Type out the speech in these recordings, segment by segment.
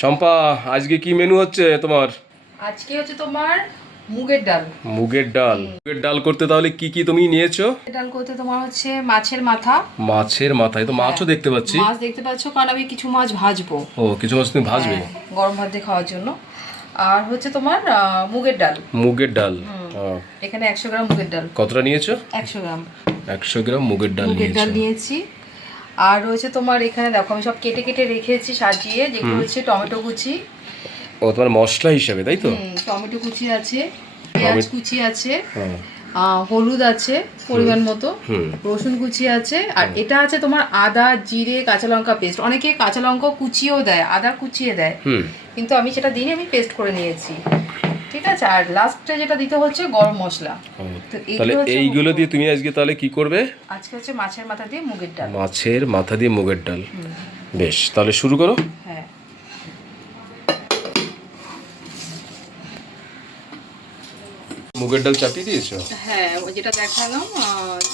শম্পা, আজকে কি মেনু হচ্ছে তোমার? আজকে হচ্ছে তোমার মুগের ডাল। মুগের ডাল। মুগের ডাল করতে তাহলে কি কি তুমি নিয়েছো? ডাল করতে তোমার হচ্ছে মাছের মাথা। মাছের মাথায় তো মাছও দেখতে পাচ্ছি। মাছ দেখতে পাচ্ছ, কারণ আমি কিছু মাছ ভাজবো। ও, কিছু মাছ তুমি ভাজবে? গরম ভাত দিয়ে খাওয়ার জন্য। আর হচ্ছে তোমার মুগের ডাল। মুগের ডাল। এখানে 100 গ্রাম মুগের ডাল। কতটা নিয়েছো? 100 গ্রাম 100 গ্রাম মুগের ডাল নিয়েছি। আর হচ্ছে তোমার এখানে দেখো আমি সব কেটে কেটে রেখেছি সাজিয়ে, যেগুলো হচ্ছে টমেটো কুচি। ও, তোমার মশলা হিসাবে তাই তো? টমেটো কুচি আছে, পেঁয়াজ কুচি আছে, হলুদ আছে পরিমাণ মতো, রসুন কুচি আছে, আর এটা আছে তোমার আদা জিরে কাঁচা লঙ্কা পেস্ট। অনেকে কাঁচা লঙ্কা কুচিয়েও দেয়, আদা কুচিয়ে দেয়, কিন্তু আমি সেটা দিইনি, আমি পেস্ট করে নিয়েছি। ঠিক আছে। আর লাস্টে যেটা দিতে হচ্ছে গরম মশলা। তাহলে এইগুলো দিয়ে তুমি আজকে তাহলে কি করবে? আজকে হচ্ছে মাছের মাথা দিয়ে মুগের ডাল। মাছের মাথা দিয়ে মুগের ডাল। বেশ, তাহলে শুরু করো। হ্যাঁ, মুগের ডাল চাপিয়ে দিয়েছো? হ্যাঁ, যেটা দেখালাম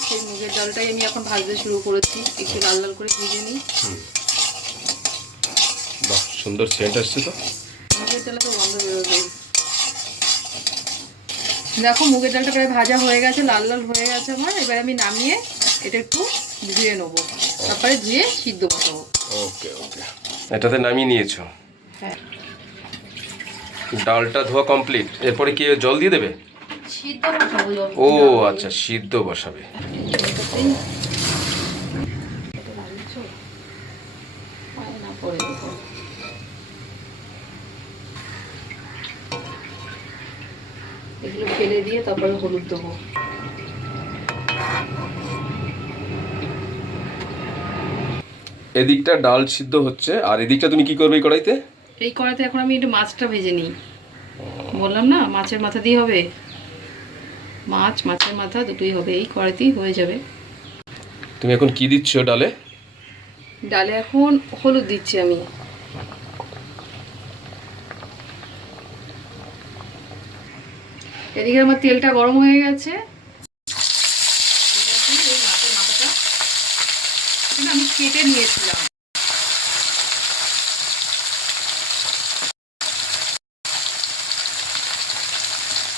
সেই মুগের ডালটাই আমি এখন ভাজতে শুরু করেছি। একটু লাল লাল করে ভেজে নিই। বাহ, সুন্দর সেন্ট আসছে তো। মুগের ডালে তো গন্ধ বেরোবে। দেখো মুগের ডালটা প্রায় ভাজা হয়ে গেছে, লাল লাল হয়ে গেছে আমার। এবার আমি নামিয়ে এটা একটু ধুয়ে নেবো, তারপরে ধুয়ে সিদ্ধ বসাবো। ওকে ওকে, এটাতে নামিয়ে নিয়েছো? হ্যাঁ, ডালটা ধোয়া কমপ্লিট। এরপরে কি জল দিয়ে দেবে? সিদ্ধ বসাবো। ও আচ্ছা, সিদ্ধ বসাবে। এগুলো ফেলে দিয়ে তারপরে হলুদ দেবো। এদিকটা ডাল সিদ্ধ হচ্ছে, আর এদিকটা তুমি কি করবে এই কড়াইতে? এই কড়াইতে এখন আমি একটু মাছটা ভেজে নিই। বললাম না মাছের মাথা দিয়ে হবে। মাছের মাথা দুটোই হবে, এই কড়াইতেই হয়ে যাবে। তুমি এখন কি দিচ্ছ ডালে? ডালে এখন হলুদ দিচ্ছি আমি। এদিকে আমার তেলটা গরম হয়ে গেছে। এই মাছের মাথাটা আমি কেটে নিয়েছিলাম।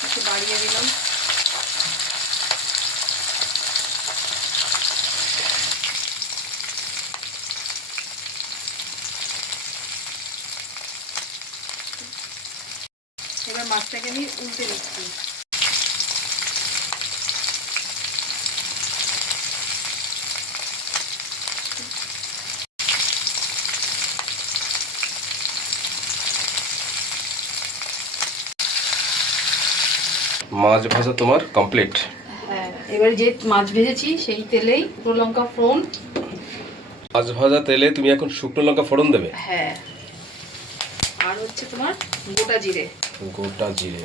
একটু বাড়িয়ে দিলাম। এবার মাছটাকে আমি উল্টে নিচ্ছি। মাছ ভাজা তোমার কমপ্লিট? হ্যাঁ, এবার যে মাছ ভেজেছি সেই তেলেই শুকনো লঙ্কা ফোড়ন। মাছ ভাজা তেলে তুমি এখন শুকনো লঙ্কা ফোড়ন দেবে? হ্যাঁ, আর হচ্ছে তোমার গোটা জিরে। গোটা জিরে।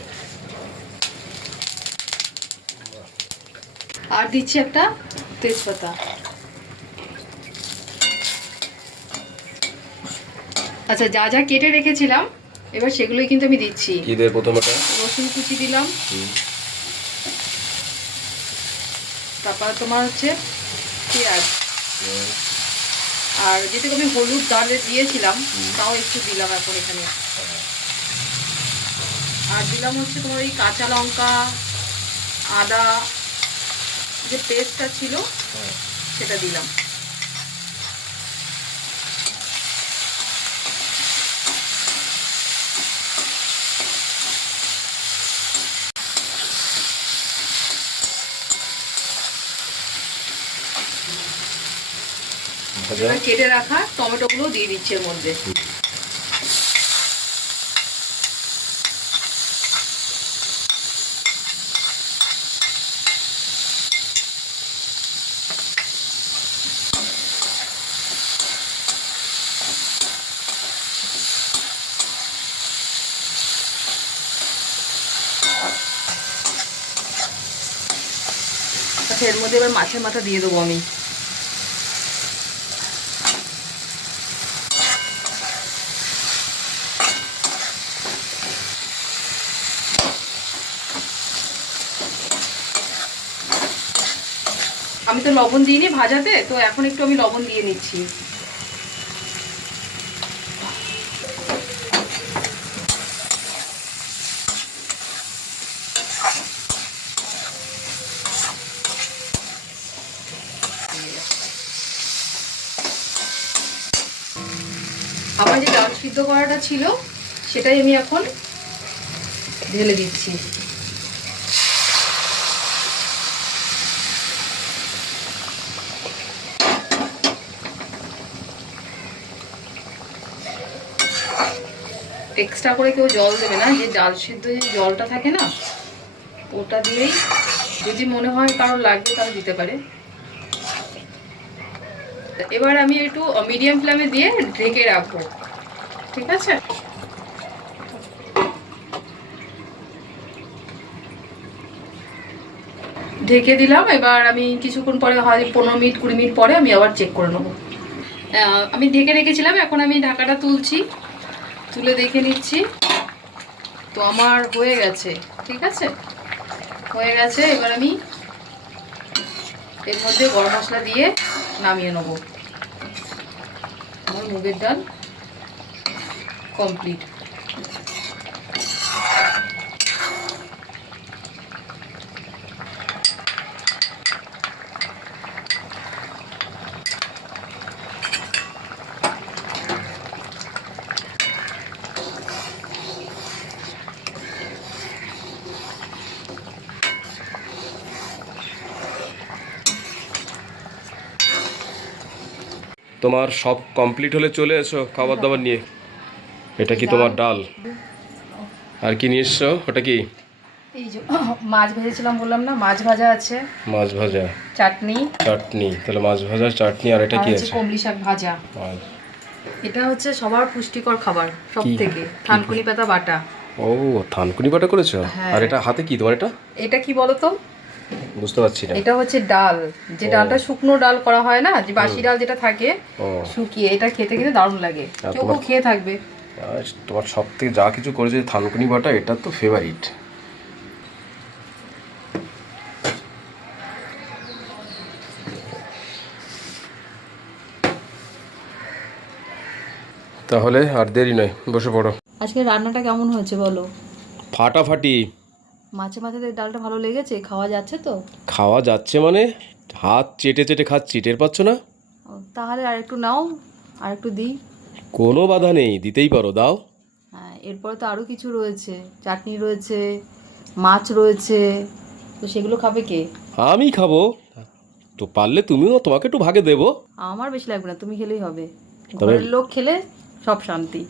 আর দিচ্ছি একটা তেজপাতা। আচ্ছা, যা যা কেটে রেখেছিলাম এবার সেগুলোই কিন্তু আমি দিচ্ছি। কি দেব প্রথমটা? রসুন কুচি দিলাম, তারপর তোমার হচ্ছে পেঁয়াজ, আর যেটুকু আমি হলুদ ডালে দিয়েছিলাম তাও একটু দিলাম এখন এখানে। আর দিলাম হচ্ছে তোমার এই কাঁচা লঙ্কা আদা যে পেস্টটা ছিল সেটা দিলাম। কেটে রাখা টমেটোগুলো দিয়ে দিচ্ছি এর মধ্যে। আচ্ছা, এর মধ্যে এবার মাছের মাথা দিয়ে দেবো আমি। আমি তো লবণ দিইনি ভাজাতে, তো এখন একটু আমি লবণ দিয়ে নিচ্ছি। ডাল সিদ্ধ করাটা ছিল সেটাই আমি এখন ঢেলে দিচ্ছি। এক্সট্রা করে কেউ জল দেবে না, যে ডাল সিদ্ধ যে জলটা থাকে না ওটা দিয়েই যদি মনে হয় কারোর লাগবে তাহলে দিতে পারে। এবার আমি একটু মিডিয়াম ফ্লেমে দিয়ে ঢেকে রাখবো, ঠিক আছে? ঢেকে দিলাম। এবার আমি কিছুক্ষণ পরে, হয় 15 মিনিট 20 মিনিট পরে আমি আবার চেক করে নেবো। আমি ঢেকে রেখেছিলাম, এখন আমি ঢাকাটা তুলছি, তুলে দেখে নিচ্ছি। তো আমার হয়ে গেছে, ঠিক আছে, হয়ে গেছে। এবার আমি এর মধ্যে গরম মশলা দিয়ে নামিয়ে নেব। আমার মুগের ডাল কমপ্লিট। তোমার সব কমপ্লিট হলে চলে এসো খাবার দাবার নিয়ে। এটা কি তোমার ডাল? আর কি নিয়ে এসছো? ওটা কি? এই যে মাছ ভেজেছিলাম বললাম না, মাছ ভাজা আছে, মাছ ভাজা, চাটনি। চাটনি, তাহলে মাছ ভাজা, চাটনি, আর এটা কি আছে? কমলি শাক ভাজা। এটা হচ্ছে সবার পুষ্টিকর খাবার সব থেকে, থানকুনি পাতা বাটা। ও, থানকুনি বাটা করেছো? আর এটা হাতে কি তোমার? এটা কি বলো তো? বুঝতে পারছি না। এটা হচ্ছে ডাল, যে ডালটা শুকনো ডাল করা হয় না, যে বাসি ডাল যেটা থাকে শুকিয়ে, এটা খেতে খেতে দারুণ লাগে, কেউ খেয়ে থাকবে। তোমার সব থেকে যা কিছু করেছে থানকুনি বাটা, এটা তো ফেভারিট। তাহলে আর দেরি নয়, বসে পড়ো। আজকে রান্নাটা কেমন হয়েছে বলো? ফাটাফাটি। মাছে মাছে ডালটা ভালো লেগেছে? খাওয়া যাচ্ছে তো? খাওয়া যাচ্ছে মানে হাত চেটে চেটে খাচ্ছি, টের পাচ্ছ না? তাহলে আর একটু নাও, আর একটু দিই। কোনো বাধা নেই, দিতেই পারো, দাও। হ্যাঁ, এরপরে তো আরও কিছু রয়েছে, চাটনি রয়েছে, মাছ রয়েছে, তো সেগুলো খাবে কে? আমি খাবো তো, পারলে তুমিও, তোমাকে একটু ভাগে দেবো। আমার বেশি লাগবে না, তুমি খেলেই হবে, ঘরের লোক খেলে সব শান্তি।